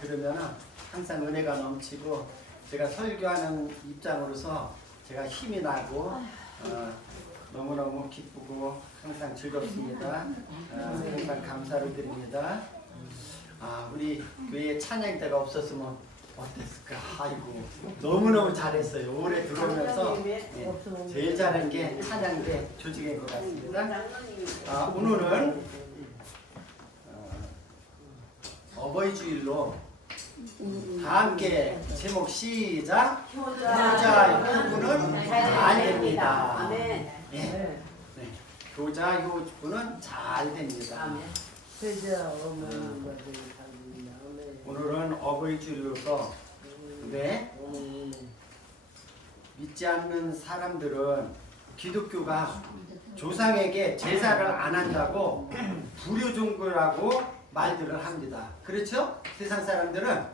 들으면 항상 은혜가 넘치고 제가 설교하는 입장으로서 제가 힘이 나고 너무너무 기쁘고 항상 즐겁습니다. 항상 감사를 드립니다. 우리 교회에 찬양대가 없었으면 어땠을까? 아이고 너무너무 잘했어요. 올해 들어오면서 제일 잘한 게 찬양대 조직인 것 같습니다. 오늘은 어버이 주일로 다 함께 제목 시작. 효자 효부는 잘 됩니다. 네. 효자 효부는 잘 됩니다. 오늘은 어버이 주일로서 믿지 않는 사람들은 기독교가 조상에게 제사를 안 한다고 불효 종교라고 말들을 합니다. 그렇죠? 세상 사람들은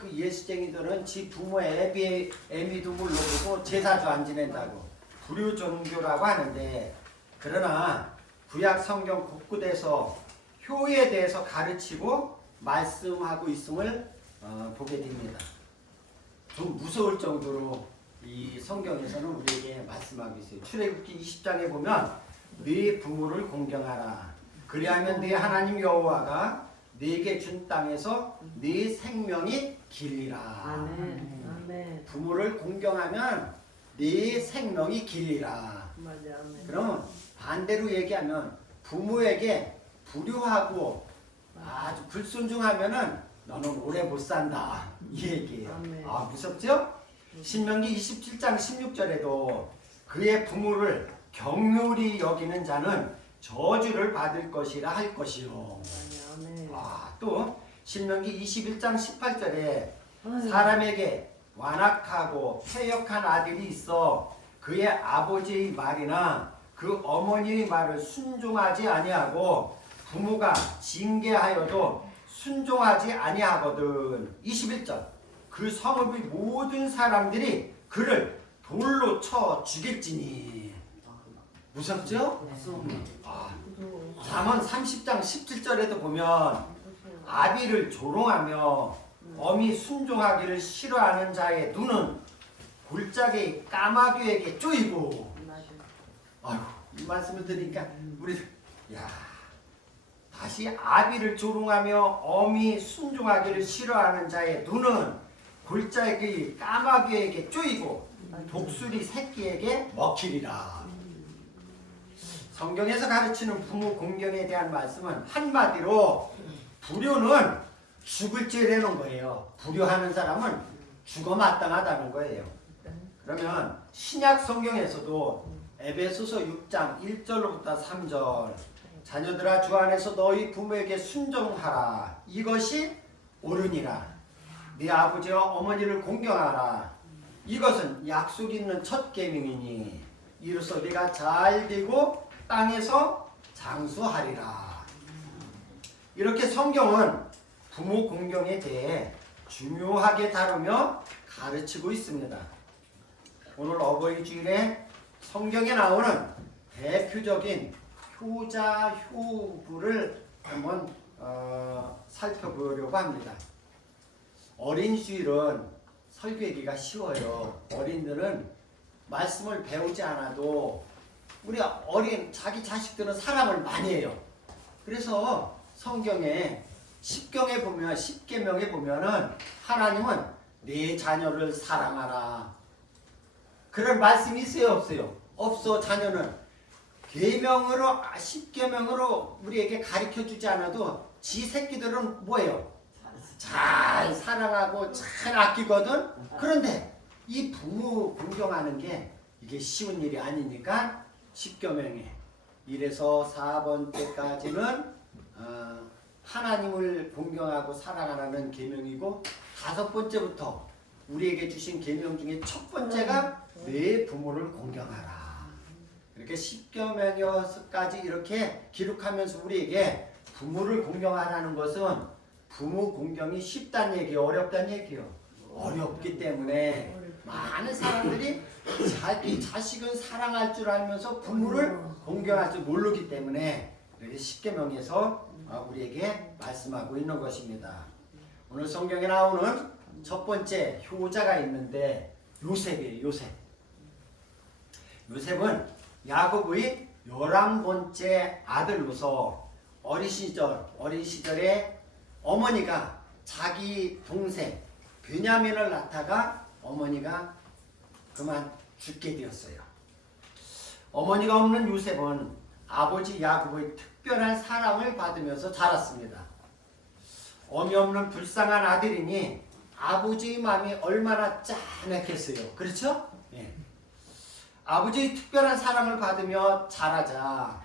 그 예수쟁이들은 지 부모의 애미도 모르고 제사도 안 지낸다고 불효 종교라고 하는데, 그러나 구약 성경 곳곳에서 효에 대해서 가르치고 말씀하고 있음을 보게 됩니다. 좀 무서울 정도로 이 성경에서는 우리에게 말씀하고 있어요. 출애굽기 20장에 보면 네 부모를 공경하라. 그리하면 네 하나님 여호와가 네게 준 땅에서 네 생명이 길리라. 아멘. 부모를 공경하면 네 생명이 길리라. 맞아. 아멘. 그럼 반대로 얘기하면 부모에게 불효하고 아주 불순종하면은 너는 오래 못 산다, 이 얘기예요. 아멘. 무섭죠? 신명기 27장 16절에도 그의 부모를 경솔히 여기는 자는 저주를 받을 것이라 할 것이요. 아멘. 또 신명기 21장 18절에 사람에게 완악하고 패역한 아들이 있어 그의 아버지의 말이나 그 어머니의 말을 순종하지 아니하고 부모가 징계하여도 순종하지 아니하거든. 21절 그 성읍의 모든 사람들이 그를 돌로 쳐 죽일지니. 무섭죠? 잠언 30장 17절에도 보면 아비를 조롱하며 어미 순종하기를 싫어하는 자의 눈은 골짜기 까마귀에게 쪼이고. 이 말씀을 들으니까 우리 다시 아비를 조롱하며 어미 순종하기를 싫어하는 자의 눈은 골짜기 까마귀에게 쪼이고 독수리 새끼에게 먹히리라. 성경에서 가르치는 부모 공경에 대한 말씀은 한마디로 불효는 죽을 죄라는 거예요. 불효하는 사람은 죽어 마땅하다는 거예요. 그러면 신약 성경에서도 에베소서 6장 1절로부터 3절 자녀들아 주 안에서 너희 부모에게 순종하라. 이것이 옳으니라. 네 아버지와 어머니를 공경하라. 이것은 약속 있는 첫 계명이니 이로써 네가 잘 되고 땅에서 장수하리라. 이렇게 성경은 부모 공경에 대해 중요하게 다루며 가르치고 있습니다. 오늘 어버이 주일에 성경에 나오는 대표적인 효자 효부를 한번 살펴보려고 합니다. 어린 주일은 설교하기가 쉬워요. 어린들은 말씀을 배우지 않아도 우리 어린 자기 자식들은 사랑을 많이 해요. 그래서 성경에 십경에 보면 십계명에 보면은 하나님은 네 자녀를 사랑하라. 그런 말씀이 있어요, 없어요? 없어. 자녀는 계명으로 십계명으로 우리에게 가르쳐 주지 않아도 지 새끼들은 뭐예요? 잘 사랑하고 잘 아끼거든. 그런데 이 부모 공경하는 게 이게 쉬운 일이 아니니까 십계명에 1에서 4번째까지는 하나님을 공경하고 사랑하라는 계명이고 5번째부터 우리에게 주신 계명 중에 첫 번째가 내 부모를 공경하라. 이렇게 십계명여서까지 이렇게 기록하면서 우리에게 부모를 공경하라는 것은 부모 공경이 쉽다는 얘기예요, 어렵다는 얘기예요? 어렵기 때문에 많은 사람들이 자기 자식은 사랑할 줄 알면서 부모를 공경할 줄 모르기 때문에 이렇게 십계명에서 우리에게 말씀하고 있는 것입니다. 오늘 성경에 나오는 첫 번째 효자가 있는데 요셉이에요. 요셉은 야곱의 11번째 아들로서 어린 시절에 어머니가 자기 동생 베냐민을 낳다가 어머니가 그만 죽게 되었어요. 어머니가 없는 요셉은 아버지 야곱의 특별한 사랑을 받으면서 자랐습니다. 어미 없는 불쌍한 아들이니 아버지의 마음이 얼마나 짠했겠어요. 그렇죠? 예. 아버지의 특별한 사랑을 받으며 자라자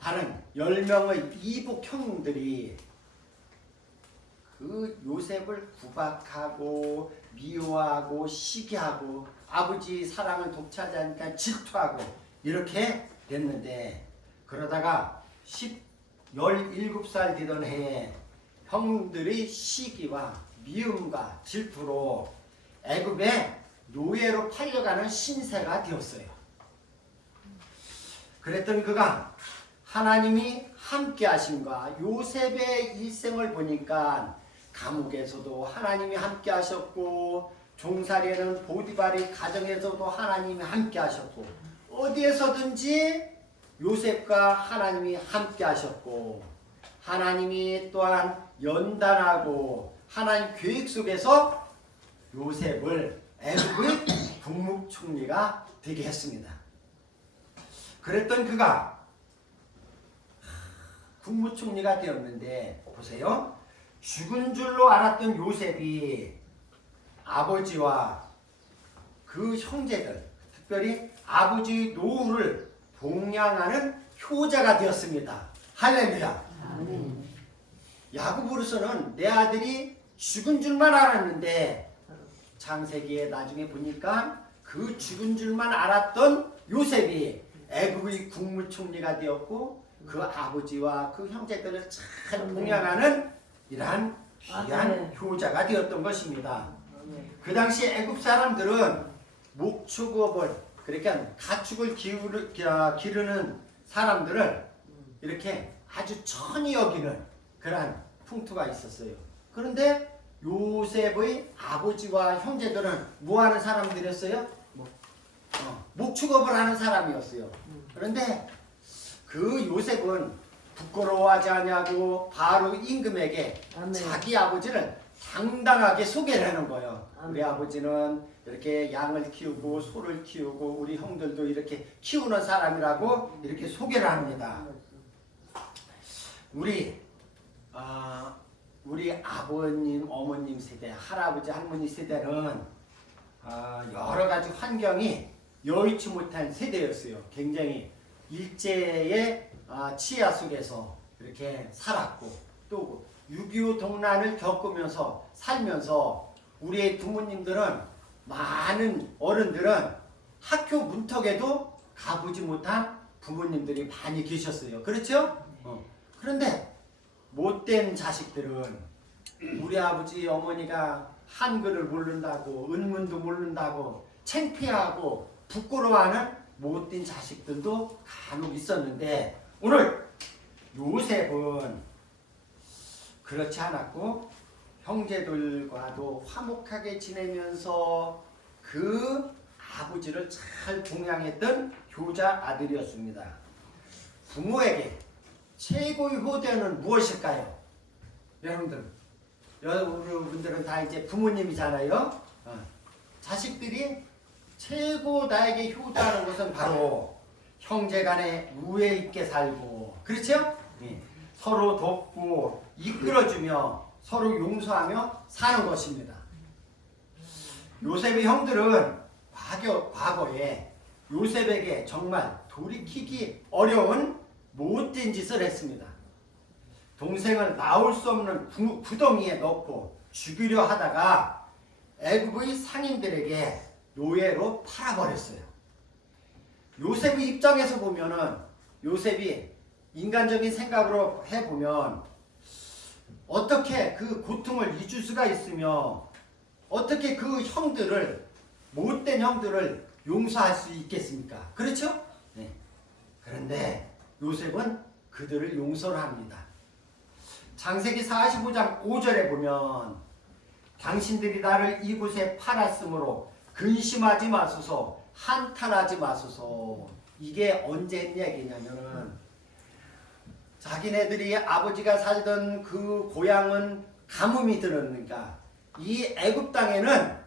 다른 10명의 이복 형들이 그 요셉을 구박하고 미워하고 시기하고 아버지 사랑을 독차지하니까 질투하고 이렇게 됐는데, 그러다가 17살 되던 해에 형들의 시기와 미움과 질투로 애굽에 노예로 팔려가는 신세가 되었어요. 그랬던 그가 하나님이 함께 하심과 요셉의 일생을 보니까 감옥에서도 하나님이 함께 하셨고 종살이에는 보디발의 가정에서도 하나님이 함께 하셨고 어디에서든지 요셉과 하나님이 함께 하셨고 하나님이 또한 연단하고 하나님 계획 속에서 요셉을 애굽의 국무총리가 되게 했습니다. 그랬던 그가 국무총리가 되었는데 보세요. 죽은 줄로 알았던 요셉이 아버지와 그 형제들, 특별히 아버지의 노후를 봉양하는 효자가 되었습니다. 할렐루야. 아멘. 야곱으로서는 내 아들이 죽은 줄만 알았는데 창세기에 나중에 보니까 그 죽은 줄만 알았던 요셉이 애굽의 국무총리가 되었고 그 아버지와 그 형제들을 잘 봉양하는 이러한 귀한 효자가 되었던 것입니다. 그 당시 애굽 사람들은 목축업을, 그러니까 가축을 기르는 사람들을 이렇게 아주 천히 여기는 그러한 풍토가 있었어요. 그런데 요셉의 아버지와 형제들은 뭐 하는 사람들이었어요? 목축업을 하는 사람이었어요. 그런데 그 요셉은 부끄러워하지 않냐고 바로 임금에게 아멘. 자기 아버지를 당당하게 소개를 하는 거예요. 아멘. 우리 아버지는 이렇게 양을 키우고 소를 키우고 우리 형들도 이렇게 키우는 사람이라고 이렇게 소개를 합니다. 우리 아버님, 어머님 세대, 할아버지, 할머니 세대는 여러 가지 환경이 여의치 못한 세대였어요. 굉장히 일제의 치하 속에서 이렇게 살았고 또 6.25 동란을 겪으면서 살면서 우리의 부모님들은 많은 어른들은 학교 문턱에도 가보지 못한 부모님들이 많이 계셨어요. 그렇죠? 그런데 못된 자식들은 우리 아버지 어머니가 한글을 모른다고 은문도 모른다고 창피하고 부끄러워하는 못된 자식들도 간혹 있었는데 오늘 요셉은 그렇지 않았고 형제들과도 화목하게 지내면서 그 아버지를 잘 봉양했던 효자 아들이었습니다. 부모에게 최고의 효대는 무엇일까요? 여러분들은 다 이제 부모님이잖아요. 자식들이 최고 나에게 효도하는 것은 바로 형제간에 우애 있게 살고, 그렇죠? 서로 돕고 이끌어주며 서로 용서하며 사는 것입니다. 요셉의 형들은 과거에 요셉에게 정말 돌이키기 어려운 못된 짓을 했습니다. 동생을 나올 수 없는 구덩이에 넣고 죽이려 하다가 애굽의 상인들에게 노예로 팔아버렸어요. 요셉의 입장에서 보면은 요셉이 인간적인 생각으로 해보면 어떻게 그 고통을 잊을 수가 있으며 어떻게 그 형들을 못된 형들을 용서할 수 있겠습니까? 그렇죠? 네. 그런데 요셉은 그들을 용서를 합니다. 창세기 45장 5절에 보면 당신들이 나를 이곳에 팔았으므로 근심하지 마소서, 한탄하지 마소서. 이게 언제 했냐 얘기냐면은 자기네들이 아버지가 살던 그 고향은 가뭄이 들었으니까 이 애굽 땅에는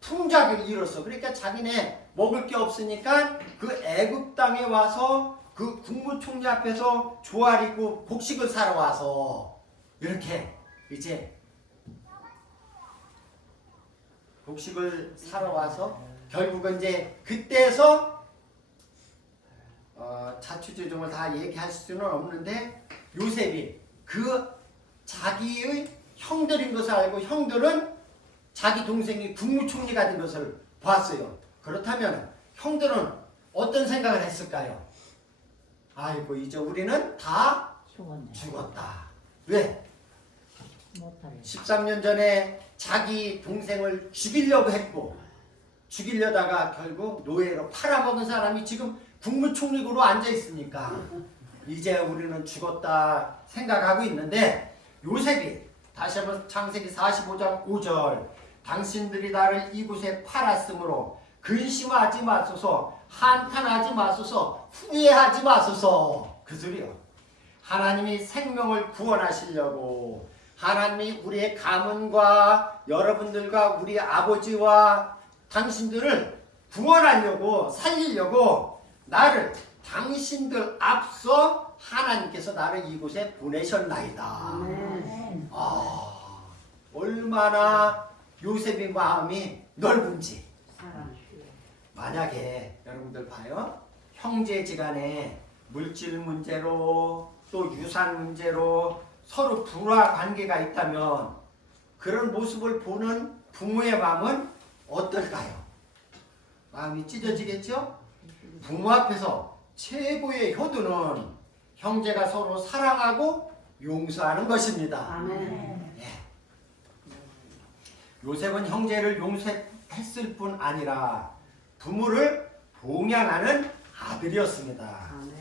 풍작을 이뤘어. 그러니까 자기네 먹을 게 없으니까 그 애굽 땅에 와서 그 국무총리 앞에서 조아리고 곡식을 사러 와서 이렇게 이제 곡식을 사러 와서 결국은 이제 그때서 자초지종을 다 얘기할 수는 없는데 요셉이 그 자기의 형들인 것을 알고 형들은 자기 동생이 국무총리가 된 것을 봤어요. 그렇다면 형들은 어떤 생각을 했을까요? 아이고 이제 우리는 다 죽었다. 왜? 13년 전에 자기 동생을 죽이려고 했고 죽이려다가 결국 노예로 팔아먹은 사람이 지금 국무총리로 앉아 있으니까 이제 우리는 죽었다 생각하고 있는데 요셉이 다시 한번 창세기 45장 5절 당신들이 나를 이곳에 팔았으므로 근심하지 마소서, 한탄하지 마소서, 후회하지 마소서. 그 소리요. 하나님이 생명을 구원하시려고 하나님이 우리의 가문과 여러분들과 우리 아버지와 당신들을 구원하려고 살리려고 나를 당신들 앞서 하나님께서 나를 이곳에 보내셨나이다. 얼마나 요셉의 마음이 넓은지. 만약에 여러분들 봐요. 형제지간에 물질 문제로 또 유산 문제로 서로 불화 관계가 있다면 그런 모습을 보는 부모의 마음은 어떨까요? 마음이 찢어지겠죠? 부모 앞에서 최고의 효도는 형제가 서로 사랑하고 용서하는 것입니다. 아멘. 예. 요셉은 형제를 용서했을 뿐 아니라 부모를 봉양하는 아들이었습니다. 아멘.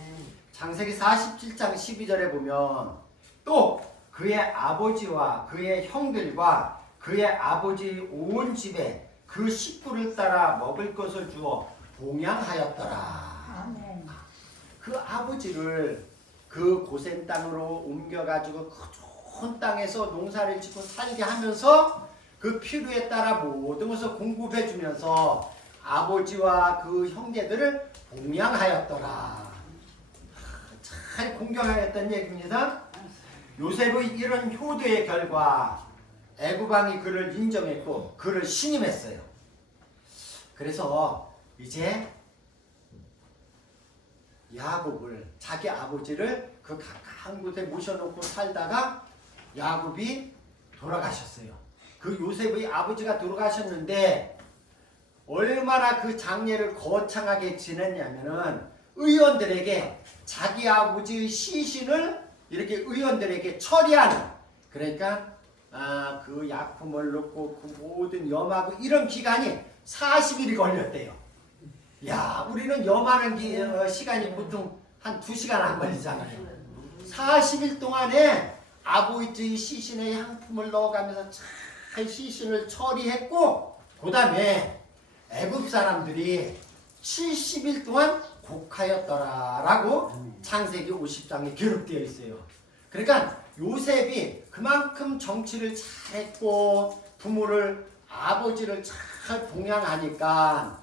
창세기 47장 12절에 보면 또 그의 아버지와 그의 형들과 그의 아버지 온 집에 그 식구를 따라 먹을 것을 주어 봉양하였더라. 그 아버지를 그 고센 땅으로 옮겨가지고 그 좋은 땅에서 농사를 짓고 살게 하면서 그 필요에 따라 모든 것을 공급해 주면서 아버지와 그 형제들을 봉양하였더라. 잘 공경하였다는 얘기입니다. 요셉의 이런 효도의 결과 애굽왕이 그를 인정했고 그를 신임했어요. 그래서 이제 야곱을 자기 아버지를 그 가까운 곳에 모셔놓고 살다가 야곱이 돌아가셨어요. 그 요셉의 아버지가 돌아가셨는데 얼마나 그 장례를 거창하게 지냈냐면은 의원들에게 자기 아버지의 시신을 이렇게 의원들에게 처리하는, 그러니까 그 약품을 넣고 그 모든 염하고 이런 기간이 40일이 걸렸대요. 야, 우리는 염하는 시간이 보통 한 2시간 안 걸리잖아요. 40일 동안에 아버지의 시신에 향품을 넣어가면서 잘 시신을 처리했고, 그 다음에 애굽 사람들이 70일 동안 곡하였더라라고 창세기 50장에 기록되어 있어요. 그러니까 요셉이 그만큼 정치를 잘했고 부모를, 아버지를 잘 봉양하니까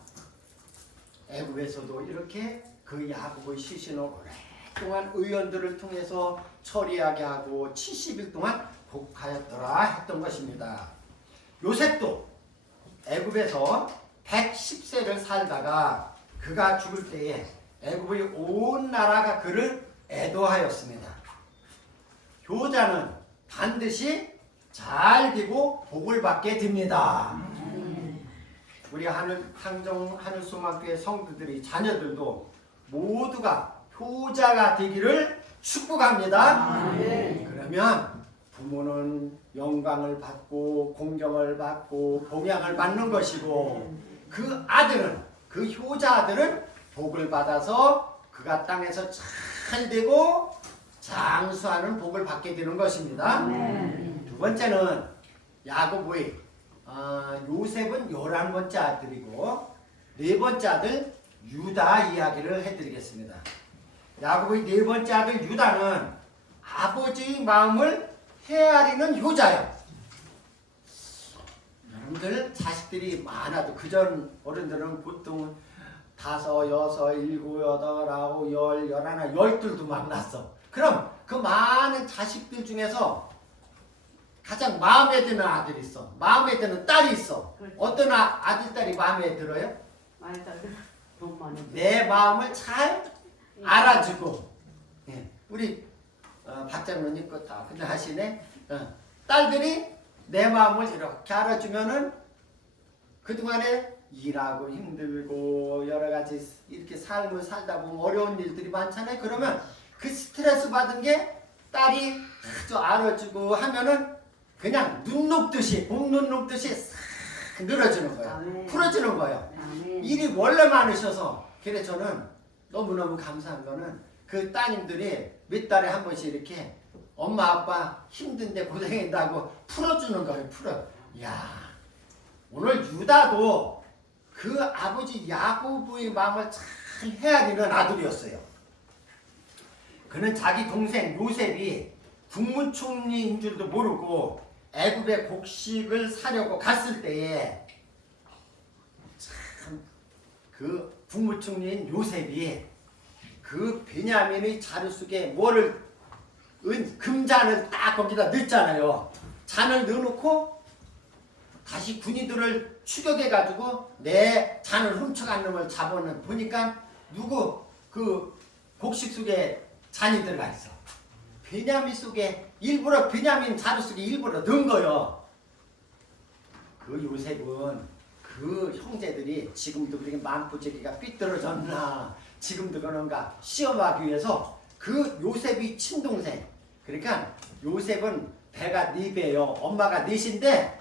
애굽에서도 이렇게 그 야곱의 시신을 오랫동안 의원들을 통해서 처리하게 하고 70일 동안 곡하였더라 했던 것입니다. 요셉도 애굽에서 110세를 살다가 그가 죽을 때에 애굽의 온 나라가 그를 애도하였습니다. 효자는 반드시 잘 되고 복을 받게 됩니다. 우리 하늘소망교회 성도들이, 자녀들도 모두가 효자가 되기를 축복합니다. 그러면 부모는 영광을 받고 공경을 받고 봉양을 받는 것이고, 그 아들은, 그 효자 아들은 복을 받아서 그가 땅에서 잘 되고 장수하는 복을 받게 되는 것입니다. 두 번째는 야곱의 요셉은 11번째 아들이고 4번째 아들 유다 이야기를 해드리겠습니다. 야곱의 4번째 아들 유다는 아버지의 마음을 헤아리는 효자예요. 여러분들 자식들이 많아도 그전 어른들은 보통 5, 6, 7, 8, 9, 10, 11, 12도 막 났어. 그럼 그 많은 자식들 중에서 가장 마음에 드는 아들이 있어. 마음에 드는 딸이 있어. 그렇죠. 어떤 아들, 딸이 마음에 들어요? 많이 따르 돈 많이 내 마음을 잘 알아주고. 예. 우리 박장로님 것다 그냥 하시네. 딸들이 내 마음을 이렇게 알아주면은 그동안에 일하고 힘들고 여러 가지 이렇게 삶을 살다 보면 어려운 일들이 많잖아요. 그러면 그 스트레스 받은 게 딸이 아주 알아주고 하면은 그냥 눈 녹듯이 봄눈 녹듯이 싹 늘어지는 거예요. 아멘. 풀어지는 거예요. 아멘. 일이 원래 많으셔서 그래 저는 너무너무 감사한 거는 그 따님들이 몇 달에 한 번씩 이렇게 엄마 아빠 힘든데 고생한다고 풀어주는 거예요. 야 오늘 유다도 그 아버지 야곱의 마음을 잘 헤아리는 아들이었어요. 그는 자기 동생 요셉이 국무총리인 줄도 모르고 애굽의 곡식을 사려고 갔을 때에 참 그 국무총리인 요셉이 그 베냐민의 자루 속에 금잔을 딱 거기다 넣었잖아요. 잔을 넣어놓고 다시 군인들을 추격해가지고 내 잔을 훔쳐간 놈을 잡아는 보니까 누구 그 곡식 속에 잔이 들어가 있어. 베냐민 속에 일부러 베냐민 자루 속에 일부러 넣은 거요. 그 요셉은 그 형제들이 지금도 그렇게 만포제기가 삐뚤어졌나 지금도 그런가 시험하기 위해서 그 요셉이 친동생 그러니까 요셉은 배가 4배요. 엄마가 4인데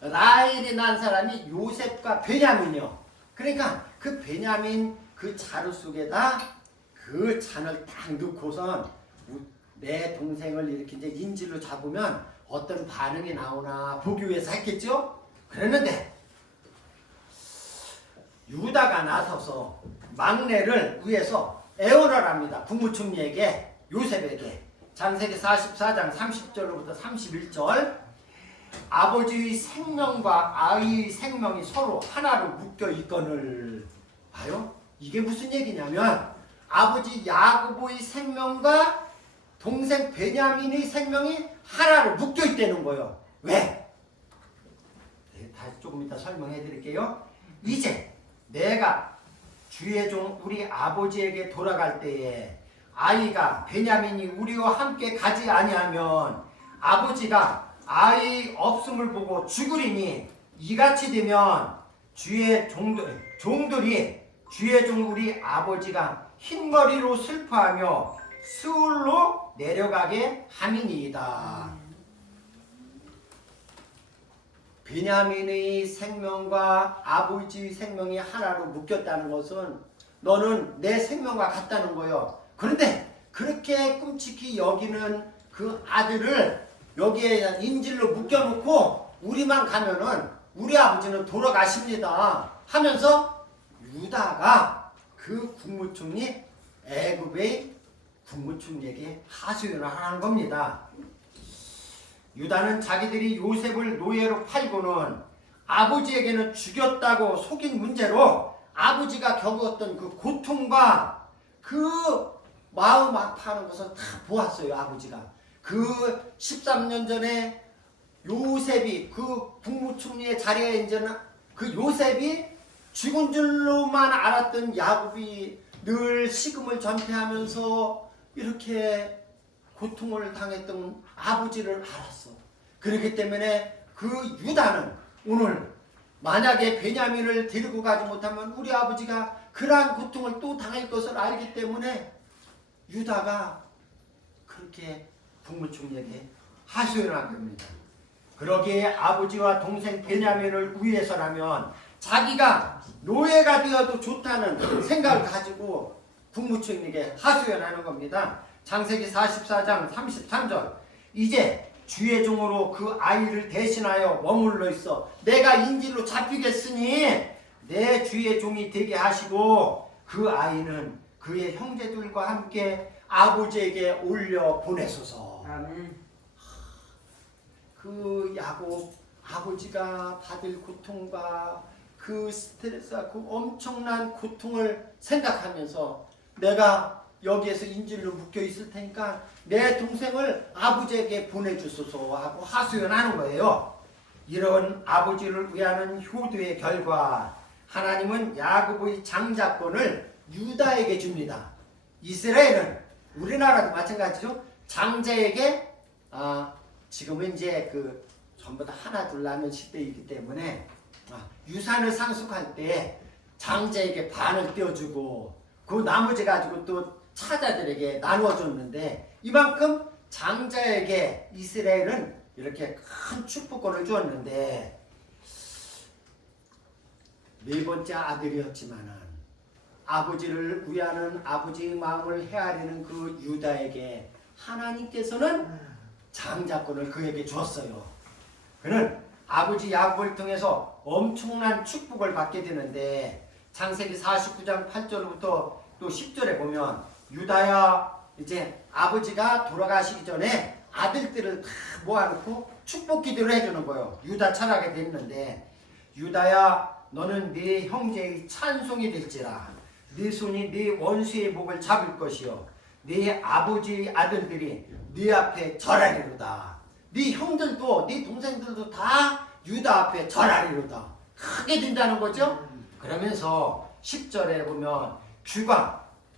라헬이 난 사람이 요셉과 베냐민이요. 그러니까 그 베냐민 그 자루 속에다 그 잔을 딱 넣고선 내 동생을 이렇게 이제 인질로 잡으면 어떤 반응이 나오나 보기 위해서 했겠죠? 그랬는데 유다가 나서서 막내를 위해서 애원을 합니다. 국무총리에게 요셉에게 창세기 44장 30절로부터 31절 아버지의 생명과 아이의 생명이 서로 하나로 묶여 있거늘 봐요. 이게 무슨 얘기냐면 아버지 야고보의 생명과 동생 베냐민의 생명이 하나로 묶여 있다는 거예요. 왜? 네, 다시 조금 이따 설명해 드릴게요. 이제 내가 주의 종 우리 아버지에게 돌아갈 때에 아이가 베냐민이 우리와 함께 가지 아니하면 아버지가 아이 없음을 보고 죽으리니 이같이 되면 주의 종들이 주의 종 우리 아버지가 흰머리로 슬퍼하며 스울로 내려가게 함이니이다. 베냐민의 생명과 아버지의 생명이 하나로 묶였다는 것은 너는 내 생명과 같다는 거예요. 그런데 그렇게 끔찍히 여기는 그 아들을 여기에 인질로 묶여놓고 우리만 가면은 우리 아버지는 돌아가십니다 하면서 유다가 그 국무총리 애굽의 국무총리에게 하소연을 하는 겁니다. 유다는 자기들이 요셉을 노예로 팔고는 아버지에게는 죽였다고 속인 문제로 아버지가 겪었던 그 고통과 그 마음 아파하는 것을 다 보았어요. 아버지가 그 13년 전에 요셉이 그 국무총리의 자리에 있는 그 요셉이 죽은 줄로만 알았던 야곱이 늘 식음을 전폐하면서 이렇게 고통을 당했던 아버지를 알았어. 그렇기 때문에 그 유다는 오늘 만약에 베냐민을 데리고 가지 못하면 우리 아버지가 그러한 고통을 또 당할 것을 알기 때문에 유다가 그렇게 국무총리에게 하소연한 겁니다. 그러기에 아버지와 동생 베냐민을 위해서라면 자기가 노예가 되어도 좋다는 생각을 가지고 국무총리에게 하소연하는 겁니다. 창세기 44장 33절 이제 주의 종으로 그 아이를 대신하여 머물러 있어 내가 인질로 잡히겠으니 내 주의 종이 되게 하시고 그 아이는 그의 형제들과 함께 아버지에게 올려 보내소서. 아멘. 그 야곱 아버지가 받을 고통과 그 스트레스와 그 엄청난 고통을 생각하면서 내가 여기에서 인질로 묶여 있을 테니까 내 동생을 아버지에게 보내주소서 하고 하소연하는 거예요. 이런 아버지를 위하는 효도의 결과 하나님은 야곱의 장자권을 유다에게 줍니다. 이스라엘은 우리나라도 마찬가지죠. 장자에게 지금은 이제 그 전부 다 하나 둘 나는 시대이기 때문에 유산을 상속할 때 장자에게 반을 떼어주고 그 나머지 가지고 또 차자들에게 나누어줬는데 이만큼 장자에게 이스라엘은 이렇게 큰 축복권을 주었는데 네 번째 아들이었지만은 아버지를 위하는 아버지의 마음을 헤아리는 그 유다에게 하나님께서는 장자권을 그에게 주었어요. 그는 아버지 야곱을 통해서 엄청난 축복을 받게 되는데 창세기 49장 8절부터 또 10절에 보면 유다야 이제 아버지가 돌아가시기 전에 아들들을 다 모아놓고 축복 기도를 해주는 거예요. 유다 철학에 됐는데 유다야 너는 네 형제의 찬송이 될지라 네 손이 네 원수의 목을 잡을 것이요 네 아버지의 아들들이 네 앞에 절하리로다. 네 형들도 네 동생들도 다 유다 앞에 절하리로다. 크게 된다는 거죠. 그러면서 10절에 보면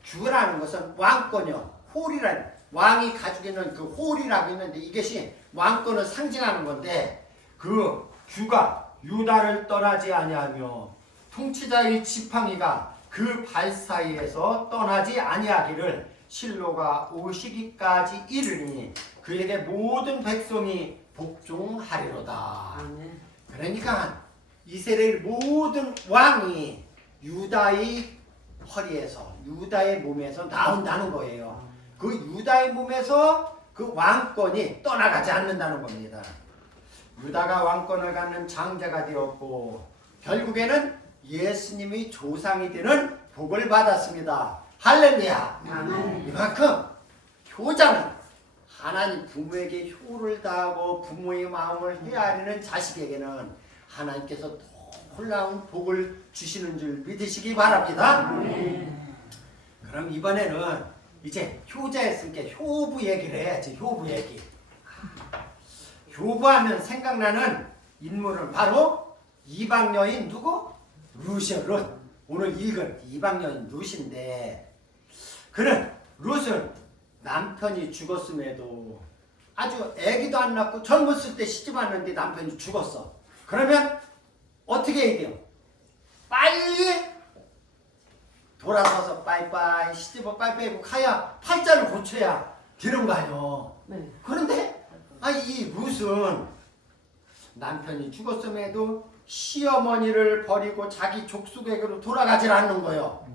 주라는 것은 왕권이요 홀이라는 왕이 가지고 있는 그 홀이라고 있는데 이것이 왕권을 상징하는 건데 그 주가 유다를 떠나지 아니하며 통치자의 지팡이가 그 발 사이에서 떠나지 아니하기를 실로가 오시기까지 이르니 그에게 모든 백성이 복종하리로다. 아멘. 그러니까 이스라엘 모든 왕이 유다의 허리에서 유다의 몸에서 나온다는 거예요. 그 유다의 몸에서 그 왕권이 떠나가지 않는다는 겁니다. 유다가 왕권을 갖는 장자가 되었고 결국에는 예수님의 조상이 되는 복을 받았습니다. 할렐루야. 아멘. 이만큼 효자는 하나님 부모에게 효를 다하고 부모의 마음을 헤아리는 자식에게는 하나님께서 놀라운 복을 주시는 줄 믿으시기 바랍니다. 그럼 이번에는 이제 효자였으니까 효부 얘기를 해야지. 효부 얘기. 효부하면 생각나는 인물은 바로 이방 여인 누구? 룻이요. 룻. 오늘 읽은 이방 여인 룻인데 그는 룻은 남편이 죽었음에도 아주 애기도 안 낳고 젊었을 때 시집 왔는데 남편이 죽었어. 그러면 어떻게 해야 돼요? 빨리 돌아서서 빠이빠이 시집을 빠이빠이 가야 팔자를 고쳐야 되는 거 아니요. 네. 그런데 이 룻은 남편이 죽었음에도 시어머니를 버리고 자기 족속에게로 돌아가질 않는 거예요.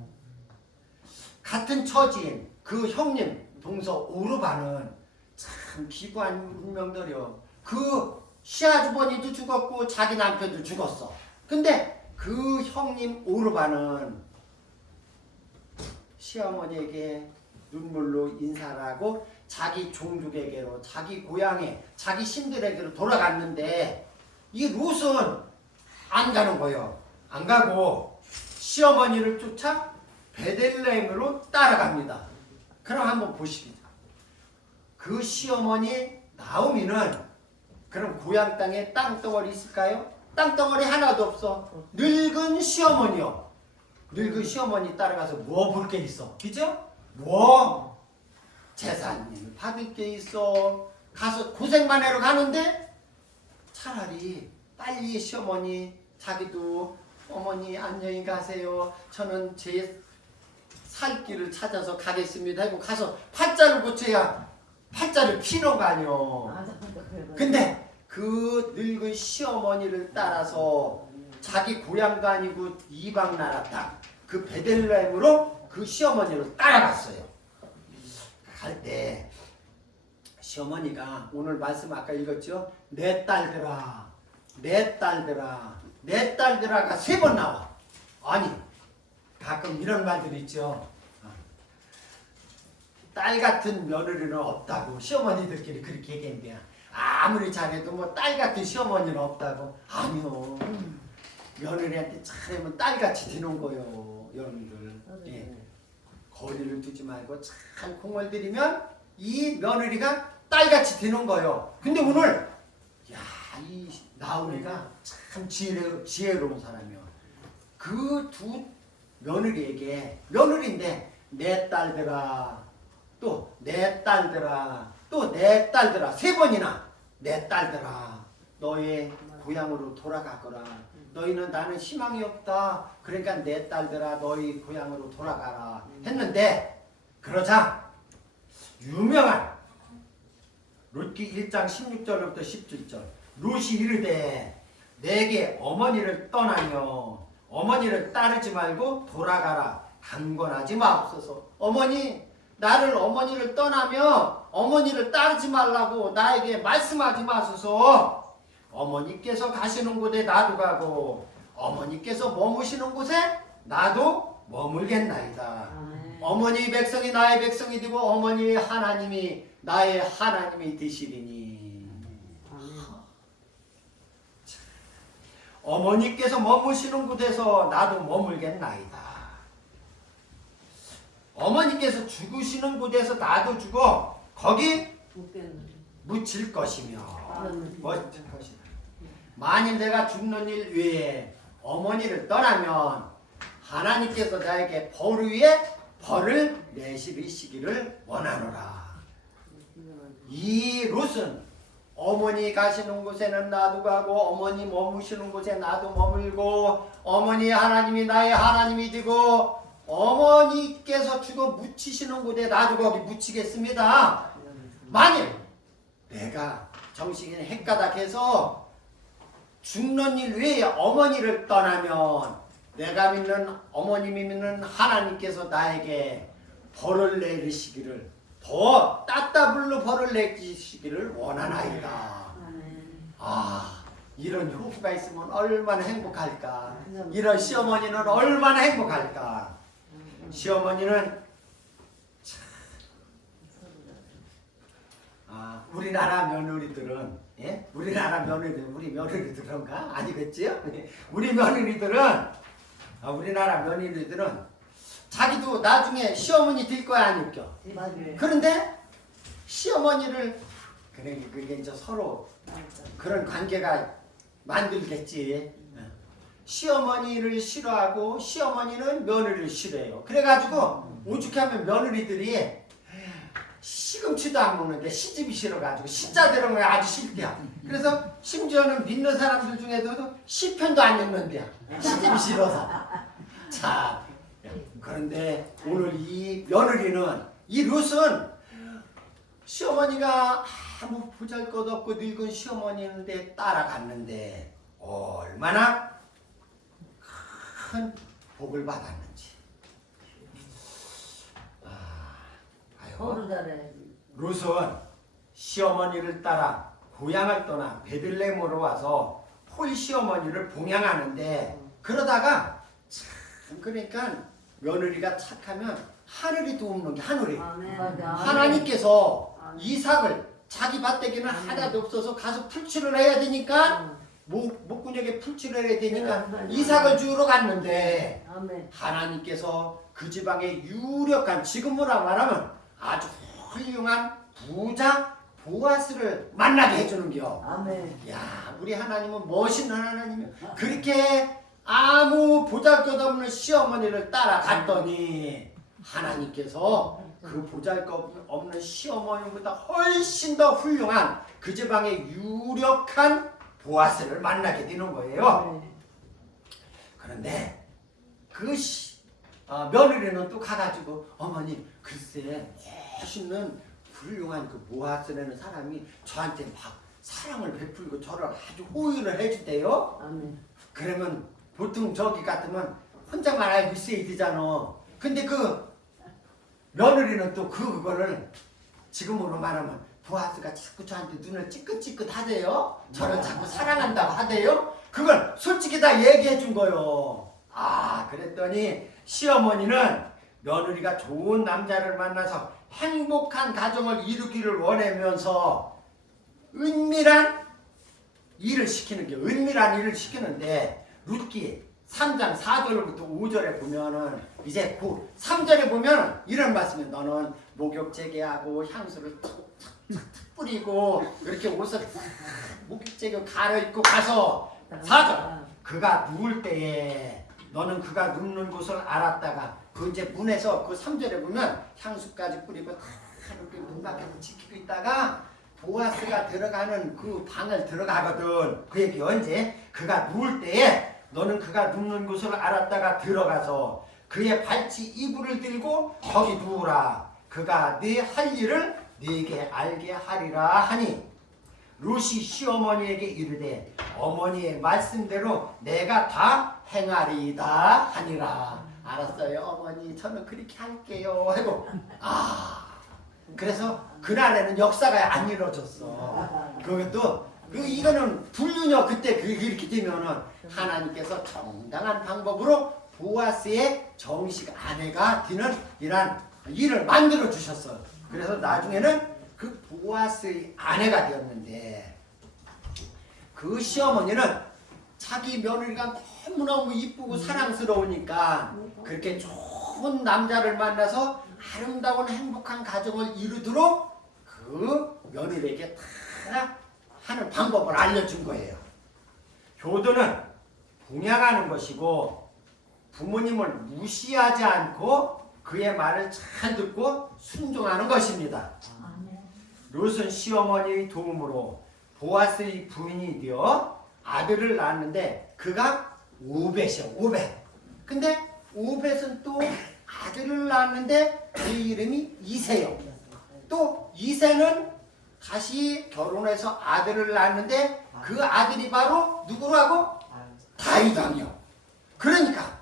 같은 처지인 그 형님 동서 오르바는 참 기구한 운명들이요. 그 시아주버니도 죽었고 자기 남편도 죽었어. 근데 그 형님 오르바는 시어머니에게 눈물로 인사를 하고 자기 종족에게로 자기 고향에 자기 신들에게로 돌아갔는데 이 룻은 안 가는 거예요. 안 가고 시어머니를 쫓아 베들레헴으로 따라갑니다. 그럼 한번 보십니다. 그 시어머니 나오미는 그럼 고향 땅에 땅덩어리 있을까요? 땅덩어리 하나도 없어. 늙은 시어머니요. 늙은 시어머니 따라가서 뭐 볼 게 있어? 그죠? 뭐? 재산을 받을 게 있어. 가서 고생만 하러 가는데 차라리 빨리 시어머니 자기도 어머니 안녕히 가세요. 저는 제 살 길을 찾아서 가겠습니다 하고 가서 팔자를 고쳐야 팔자를 피는 거 아니요. 근데 그 늙은 시어머니를 따라서 자기 고향도 아니고 이방 나라 땅 그 베들레헴으로 그 시어머니를 따라갔어요. 갈 때 시어머니가 오늘 말씀 아까 읽었죠? 내 딸들아, 내 딸들아, 내 딸들아가 3번 나와. 아니 가끔 이런 말들 있죠. 딸 같은 며느리는 없다고 시어머니들끼리 그렇게 얘기한대요. 아무리 잘해도 뭐 딸 같은 시어머니는 없다고. 아니요. 며느리한테 잘하면 딸같이 되는 거요, 여러분들. 예. 거리를 두지 말고 잘 공을 들이면 이 며느리가 딸같이 되는 거요. 근데 오늘 이 나오미가 참 지혜로운 사람이요. 그 두 며느리에게 며느리인데 내 딸들아, 또 내 딸들아, 또 내 딸들아 3번이나 내 딸들아 너의 고향으로 돌아가거라. 너희는 나는 희망이 없다. 그러니까 내 딸들아 너희 고향으로 돌아가라 했는데 그러자 유명한 룻기 1장 16절부터 17절 룻이 이르되 내게 어머니를 떠나며 어머니를 따르지 말고 돌아가라. 강권하지 마옵소서. 어머니 나를 어머니를 떠나며 어머니를 따르지 말라고 나에게 말씀하지 마소서. 어머니께서 가시는 곳에 나도 가고 어머니께서 머무시는 곳에 나도 머물겠나이다. 어머니 백성이 나의 백성이 되고 어머니의 하나님이 나의 하나님이 되시리니. 어머니께서 머무시는 곳에서 나도 머물겠나이다. 어머니께서 죽으시는 곳에서 나도 죽어 거기 묻힐 것이며 묻힐 것이다. 만일 내가 죽는 일 외에 어머니를 떠나면 하나님께서 나에게 벌 위에 벌을 내시리시기를 원하노라. 이 롯은 어머니 가시는 곳에는 나도 가고 어머니 머무시는 곳에 나도 머물고 어머니 하나님이 나의 하나님이 되고 어머니께서 죽어 묻히시는 곳에 나도 거기 묻히겠습니다. 만일 내가 정식인 헷가닥해서 죽는 일 외에 어머니를 떠나면 내가 믿는 어머님이 믿는 하나님께서 나에게 벌을 내리시기를 더 따따블로 벌을 내리시기를 원하나이다. 이런 효부가 있으면 얼마나 행복할까. 이런 시어머니는 얼마나 행복할까. 시어머니는 우리나라 며느리들은 우리나라 며느리들 우리 며느리들은가 아니겠지요? 우리 며느리들은 우리나라 며느리들은 자기도 나중에 시어머니 될 거야 아닐까? 그런데 시어머니를 그게 이제 서로 그런 관계가 만들겠지. 시어머니를 싫어하고 시어머니는 며느리를 싫어해요. 그래가지고 오죽하면 며느리들이 시금치도 안 먹는데 시집이 싫어가지고 시자 들은 거 아주 싫대요. 그래서 심지어는 믿는 사람들 중에도 시편도 안 읽는데요. 시집이 싫어서. 자, 그런데 오늘 이 며느리는 이 룻은 시어머니가 아무 보잘것없고 늙은 시어머니인데 따라갔는데 얼마나 큰 복을 받았는지. 룻은 시어머니를 따라 고향을 떠나 베들레헴으로 와서 홀 시어머니를 봉양하는데 그러다가 참 그러니까 며느리가 착하면 하늘이 도움는 게 하늘이. 하나님께서 이삭을 자기 밭대기는 하나도 없어서 가서 풀칠을 해야 되니까 목구멍에 풀칠을 해야 되니까 이삭을 주우러 갔는데 하나님께서 그 지방에 유력한 지금으로 말하면 아주 훌륭한 부자 보아스를 만나게 해주는겨. 야, 우리 하나님은 멋있는 하나님이야. 그렇게 아무 보잘것없는 시어머니를 따라갔더니 하나님께서 그 보잘것없는 시어머니보다 훨씬 더 훌륭한 그 지방의 유력한 보아스를 만나게 되는 거예요. 그런데 그 며느리는 또 가가지고 어머니 글쎄 멋있는 훌륭한 그 보아스라는 사람이 저한테 막 사랑을 베풀고 저를 아주 호의를 해주대요. 그러면 보통 저기 같으면 혼자만 알고 있어야 되잖아. 근데 그 며느리는 또 그거를 지금으로 말하면 보아스가 자꾸 저한테 눈을 찌긋찌긋 하대요. 저를 자꾸 사랑한다고 하대요. 그걸 솔직히 다 얘기해 준 거요. 아, 그랬더니 시어머니는 며느리가 좋은 남자를 만나서 행복한 가정을 이루기를 원하면서 은밀한 일을 시키는데 룻기 3장 4절부터 5절에 보면은 이제 그 3절에 보면 이런 말씀이 너는 목욕 재개하고 향수를 탁탁탁 뿌리고 이렇게 옷을 목욕 재개 갈아입고 가서 4절 그가 누울 때에 너는 그가 눕는 곳을 알았다가 그 이제 문에서 그 3절에 보면 향수까지 뿌리고 다 이렇게 문 밖에서 지키고 있다가 보아스가 들어가는 그 방을 들어가거든. 그 얘기 언제? 그가 누울 때에 너는 그가 눕는 곳을 알았다가 들어가서 그의 발치 이불을 들고 거기 누우라. 그가 네 할 일을 네게 알게 하리라 하니 룻이 시어머니에게 이르되 어머니의 말씀대로 내가 다 행하리이다 하니라. 알았어요 어머니 저는 그렇게 할게요 하고 그래서 그날에는 역사가 안 이루어졌어. 그것도 이거는 불륜이요. 그때 그렇게 되면은 하나님께서 정당한 방법으로 보아스의 정식 아내가 되는 이러한 일을 만들어 주셨어. 그래서 나중에는 그 보아스의 아내가 되었는데 그 시어머니는 자기 며느리가 너무너무 이쁘고 사랑스러우니까 그렇게 좋은 남자를 만나서 아름다운 행복한 가정을 이루도록 그 며느리에게 다 하는 방법을 알려준 거예요. 효도는 봉양하는 것이고 부모님을 무시하지 않고 그의 말을 잘 듣고 순종하는 것입니다. 룻은 시어머니의 도움으로 보아스의 부인이 되어 아들을 낳았는데 그가 오벳이요. 오벳. 근데 오벳은 또 아들을 낳았는데 그 이름이 이세요. 또 이세는 다시 결혼해서 아들을 낳았는데 그 아들이 바로 누구라고? 다윗왕이요. 그러니까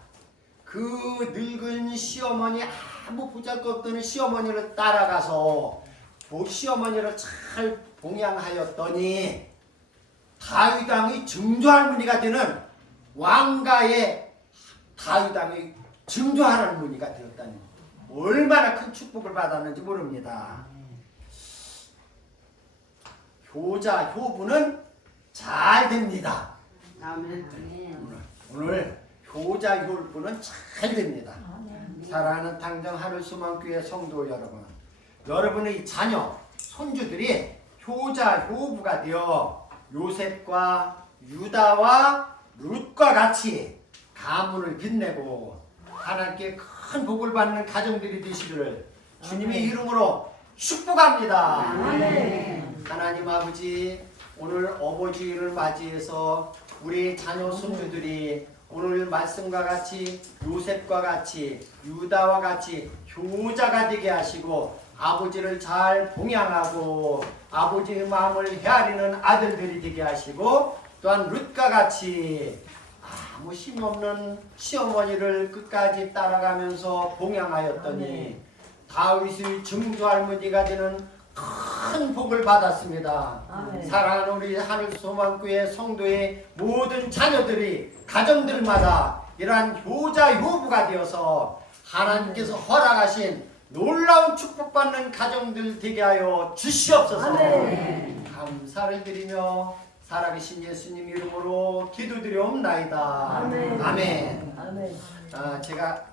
그 늙은 시어머니 아무 보잘것없던 시어머니를 따라가서 시어머니를 잘 봉양하였더니 다윗왕이 증조할머니가 되는 왕가의 다윗왕이 증조할머니가 되었다니 얼마나 큰 축복을 받았는지 모릅니다. 효자 효부는 잘 됩니다. 오늘 효자 효부는 잘 됩니다. 사랑하는 당정 하늘수만교회 성도 여러분, 여러분의 자녀 손주들이 효자 효부가 되어 요셉과 유다와 룻과 같이 가문을 빛내고 하나님께 큰 복을 받는 가정들이 되시기를 주님의 이름으로 축복합니다. 하나님 아버지, 오늘 어버지를 맞이해서 우리 자녀 손주들이 오늘 말씀과 같이 요셉과 같이 유다와 같이 효자가 되게 하시고 아버지를 잘 봉양하고 아버지의 마음을 헤아리는 아들들이 되게 하시고 또한 룻과 같이 아무 힘없는 시어머니를 끝까지 따라가면서 봉양하였더니 다윗의 증조할머니가 되는 큰 복을 받았습니다. 사랑하는 우리 하늘소망교회 성도의 모든 자녀들이 가정들마다 이러한 효자 효부가 되어서 하나님께서 허락하신 놀라운 축복받는 가정들 되게 하여 주시옵소서. 감사를 드리며 살아계신 예수님 이름으로 기도드리옵나이다. 아멘. 제가